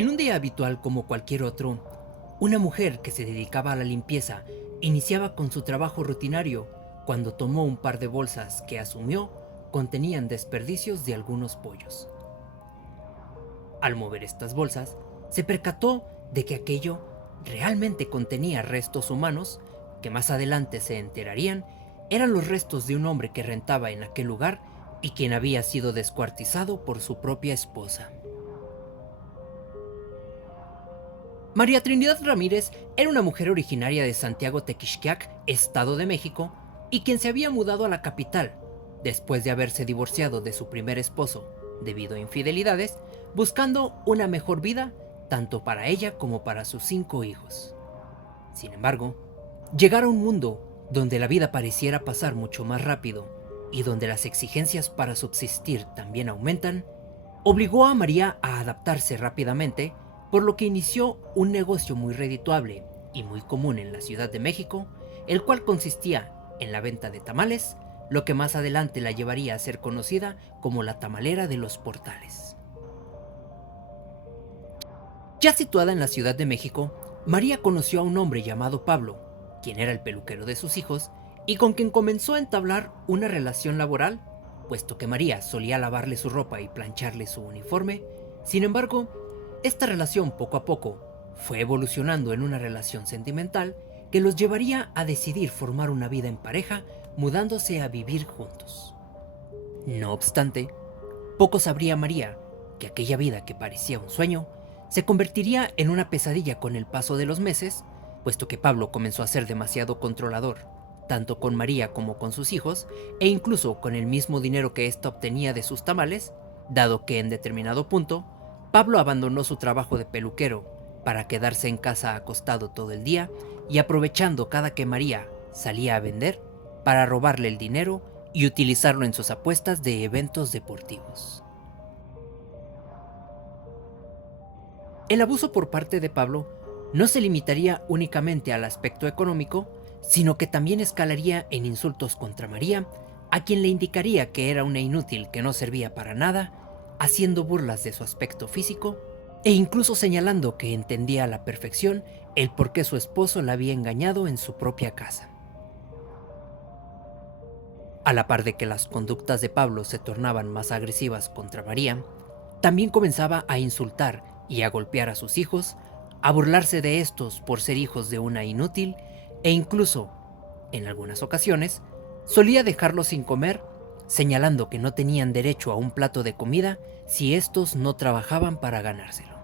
En un día habitual como cualquier otro, una mujer que se dedicaba a la limpieza iniciaba con su trabajo rutinario cuando tomó un par de bolsas que asumió contenían desperdicios de algunos pollos. Al mover estas bolsas, se percató de que aquello realmente contenía restos humanos que más adelante se enterarían eran los restos de un hombre que rentaba en aquel lugar y quien había sido descuartizado por su propia esposa. María Trinidad Ramírez era una mujer originaria de Santiago Tequixquiac, Estado de México, y quien se había mudado a la capital, después de haberse divorciado de su primer esposo debido a infidelidades, buscando una mejor vida tanto para ella como para sus 5 hijos. Sin embargo, llegar a un mundo donde la vida pareciera pasar mucho más rápido y donde las exigencias para subsistir también aumentan, obligó a María a adaptarse rápidamente, por lo que inició un negocio muy redituable y muy común en la Ciudad de México, el cual consistía en la venta de tamales, lo que más adelante la llevaría a ser conocida como la tamalera de los portales. Ya situada en la Ciudad de México, María conoció a un hombre llamado Pablo, quien era el peluquero de sus hijos, y con quien comenzó a entablar una relación laboral, puesto que María solía lavarle su ropa y plancharle su uniforme. Sin embargo, esta relación poco a poco fue evolucionando en una relación sentimental que los llevaría a decidir formar una vida en pareja, mudándose a vivir juntos. No obstante, poco sabría María que aquella vida que parecía un sueño se convertiría en una pesadilla con el paso de los meses, puesto que Pablo comenzó a ser demasiado controlador, tanto con María como con sus hijos, e incluso con el mismo dinero que ésta obtenía de sus tamales, dado que en determinado punto, Pablo abandonó su trabajo de peluquero para quedarse en casa acostado todo el día y aprovechando cada que María salía a vender para robarle el dinero y utilizarlo en sus apuestas de eventos deportivos. El abuso por parte de Pablo no se limitaría únicamente al aspecto económico, sino que también escalaría en insultos contra María, a quien le indicaría que era una inútil que no servía para nada, haciendo burlas de su aspecto físico e incluso señalando que entendía a la perfección el por qué su esposo la había engañado en su propia casa. A la par de que las conductas de Pablo se tornaban más agresivas contra María, también comenzaba a insultar y a golpear a sus hijos, a burlarse de estos por ser hijos de una inútil e incluso, en algunas ocasiones, solía dejarlos sin comer, señalando que no tenían derecho a un plato de comida si estos no trabajaban para ganárselo.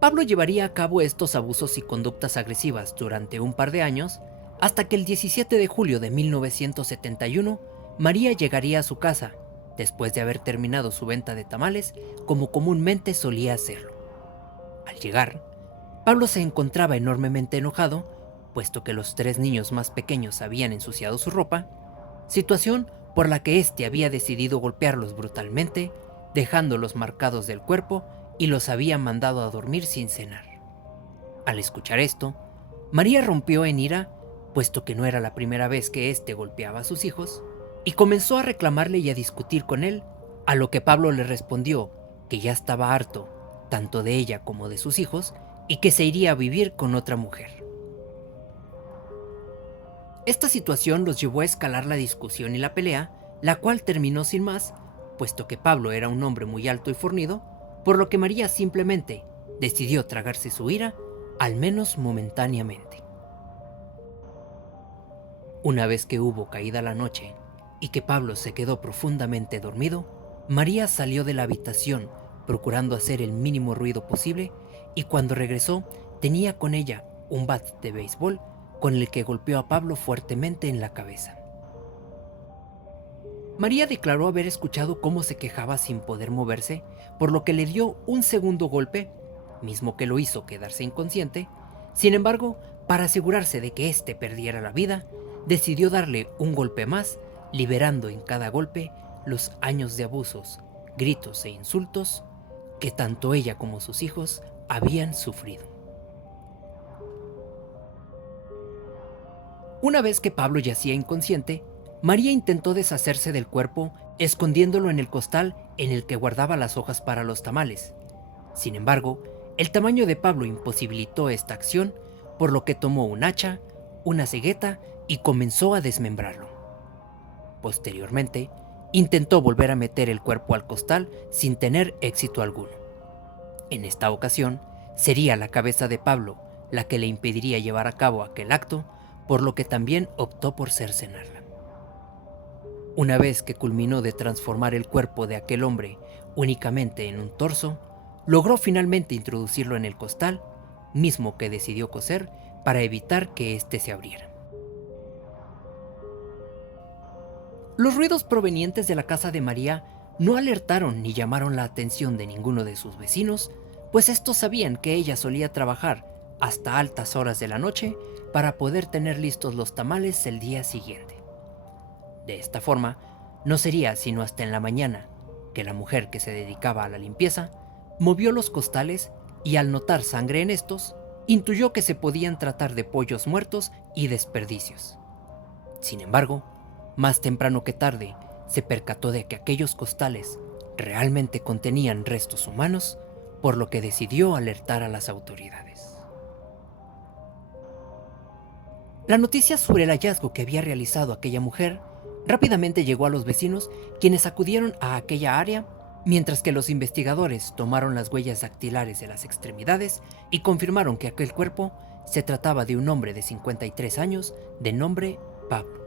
Pablo llevaría a cabo estos abusos y conductas agresivas durante un par de años, hasta que el 17 de julio de 1971, María llegaría a su casa, después de haber terminado su venta de tamales, como comúnmente solía hacerlo. Al llegar, Pablo se encontraba enormemente enojado, puesto que los 3 niños más pequeños habían ensuciado su ropa, situación por la que éste había decidido golpearlos brutalmente, dejándolos marcados del cuerpo y los había mandado a dormir sin cenar. Al escuchar esto, María rompió en ira, puesto que no era la primera vez que éste golpeaba a sus hijos, y comenzó a reclamarle y a discutir con él, a lo que Pablo le respondió que ya estaba harto, tanto de ella como de sus hijos, y que se iría a vivir con otra mujer. Esta situación los llevó a escalar la discusión y la pelea, la cual terminó sin más, puesto que Pablo era un hombre muy alto y fornido, por lo que María simplemente decidió tragarse su ira, al menos momentáneamente. Una vez que hubo caída la noche y que Pablo se quedó profundamente dormido, María salió de la habitación procurando hacer el mínimo ruido posible, y cuando regresó tenía con ella un bat de béisbol con el que golpeó a Pablo fuertemente en la cabeza. María declaró haber escuchado cómo se quejaba sin poder moverse, por lo que le dio un segundo golpe, mismo que lo hizo quedarse inconsciente. Sin embargo, para asegurarse de que éste perdiera la vida, decidió darle un golpe más, liberando en cada golpe los años de abusos, gritos e insultos que tanto ella como sus hijos habían sufrido. Una vez que Pablo yacía inconsciente, María intentó deshacerse del cuerpo escondiéndolo en el costal en el que guardaba las hojas para los tamales. Sin embargo, el tamaño de Pablo imposibilitó esta acción, por lo que tomó un hacha, una cegueta y comenzó a desmembrarlo. Posteriormente, intentó volver a meter el cuerpo al costal sin tener éxito alguno. En esta ocasión, sería la cabeza de Pablo la que le impediría llevar a cabo aquel acto, por lo que también optó por cercenarla. Una vez que culminó de transformar el cuerpo de aquel hombre únicamente en un torso, logró finalmente introducirlo en el costal, mismo que decidió coser para evitar que éste se abriera. Los ruidos provenientes de la casa de María no alertaron ni llamaron la atención de ninguno de sus vecinos, pues estos sabían que ella solía trabajar hasta altas horas de la noche para poder tener listos los tamales el día siguiente. De esta forma, no sería sino hasta en la mañana que la mujer que se dedicaba a la limpieza movió los costales y al notar sangre en estos, intuyó que se podían tratar de pollos muertos y desperdicios. Sin embargo, más temprano que tarde, se percató de que aquellos costales realmente contenían restos humanos, por lo que decidió alertar a las autoridades. La noticia sobre el hallazgo que había realizado aquella mujer rápidamente llegó a los vecinos, quienes acudieron a aquella área, mientras que los investigadores tomaron las huellas dactilares de las extremidades y confirmaron que aquel cuerpo se trataba de un hombre de 53 años de nombre Pablo,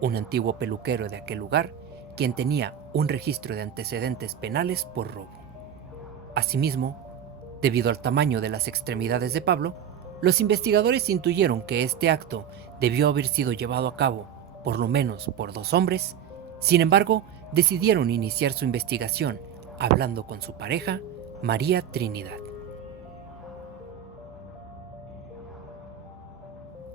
un antiguo peluquero de aquel lugar, quien tenía un registro de antecedentes penales por robo. Asimismo, debido al tamaño de las extremidades de Pablo, los investigadores intuyeron que este acto debió haber sido llevado a cabo por lo menos por 2 hombres. Sin embargo, decidieron iniciar su investigación hablando con su pareja, María Trinidad.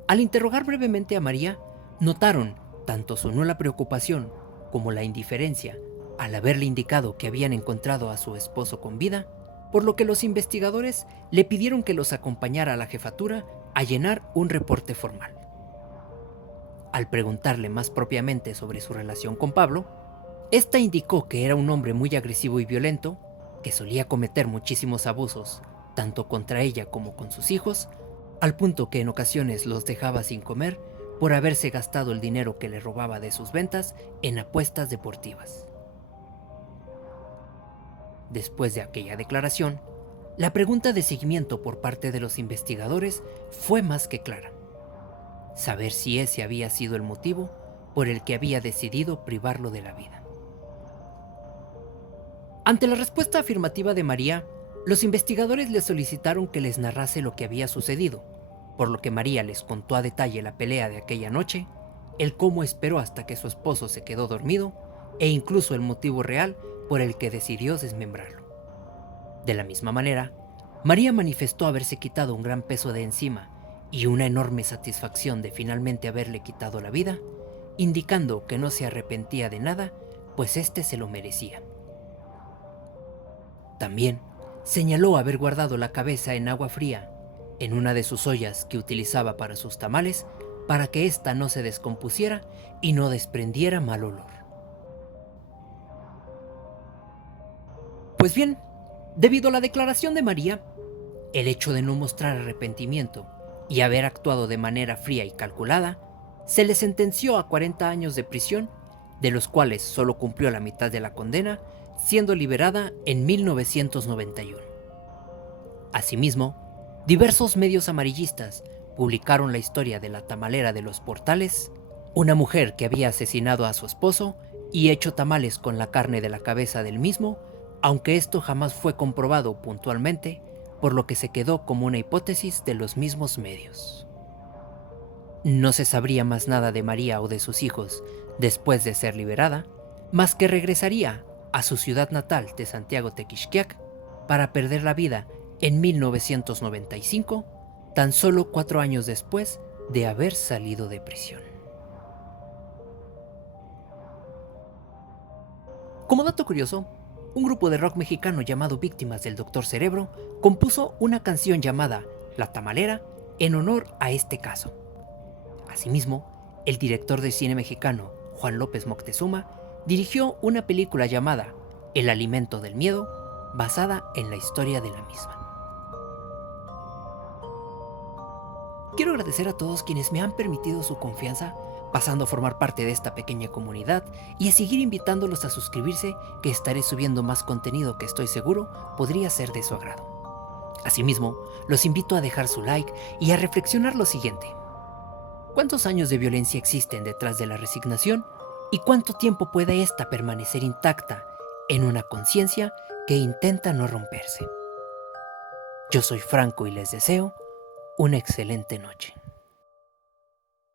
Al interrogar brevemente a María, notaron tanto su nula preocupación como la indiferencia al haberle indicado que habían encontrado a su esposo con vida, por lo que los investigadores le pidieron que los acompañara a la jefatura a llenar un reporte formal. Al preguntarle más propiamente sobre su relación con Pablo, esta indicó que era un hombre muy agresivo y violento, que solía cometer muchísimos abusos, tanto contra ella como con sus hijos, al punto que en ocasiones los dejaba sin comer por haberse gastado el dinero que le robaba de sus ventas en apuestas deportivas. Después de aquella declaración, la pregunta de seguimiento por parte de los investigadores fue más que clara: saber si ese había sido el motivo por el que había decidido privarlo de la vida. Ante la respuesta afirmativa de María, los investigadores le solicitaron que les narrase lo que había sucedido, por lo que María les contó a detalle la pelea de aquella noche, el cómo esperó hasta que su esposo se quedó dormido e incluso el motivo real por el que decidió desmembrarlo. De la misma manera, María manifestó haberse quitado un gran peso de encima y una enorme satisfacción de finalmente haberle quitado la vida, indicando que no se arrepentía de nada, pues éste se lo merecía. También señaló haber guardado la cabeza en agua fría, en una de sus ollas que utilizaba para sus tamales, para que ésta no se descompusiera y no desprendiera mal olor. Pues bien, debido a la declaración de María, el hecho de no mostrar arrepentimiento y haber actuado de manera fría y calculada, se le sentenció a 40 años de prisión, de los cuales solo cumplió la mitad de la condena, siendo liberada en 1991. Asimismo, diversos medios amarillistas publicaron la historia de la tamalera de los Portales, una mujer que había asesinado a su esposo y hecho tamales con la carne de la cabeza del mismo, aunque esto jamás fue comprobado puntualmente, por lo que se quedó como una hipótesis de los mismos medios. No se sabría más nada de María o de sus hijos después de ser liberada, más que regresaría a su ciudad natal de Santiago Tequixquiac para perder la vida en 1995, tan solo 4 años después de haber salido de prisión. Como dato curioso, un grupo de rock mexicano llamado Víctimas del Dr. Cerebro compuso una canción llamada La Tamalera en honor a este caso. Asimismo, el director de cine mexicano Juan López Moctezuma dirigió una película llamada El alimento del miedo, basada en la historia de la misma. Quiero agradecer a todos quienes me han permitido su confianza, pasando a formar parte de esta pequeña comunidad y a seguir invitándolos a suscribirse, que estaré subiendo más contenido que estoy seguro podría ser de su agrado. Asimismo, los invito a dejar su like y a reflexionar lo siguiente. ¿Cuántos años de violencia existen detrás de la resignación? ¿Y cuánto tiempo puede ésta permanecer intacta en una conciencia que intenta no romperse? Yo soy Franco y les deseo una excelente noche.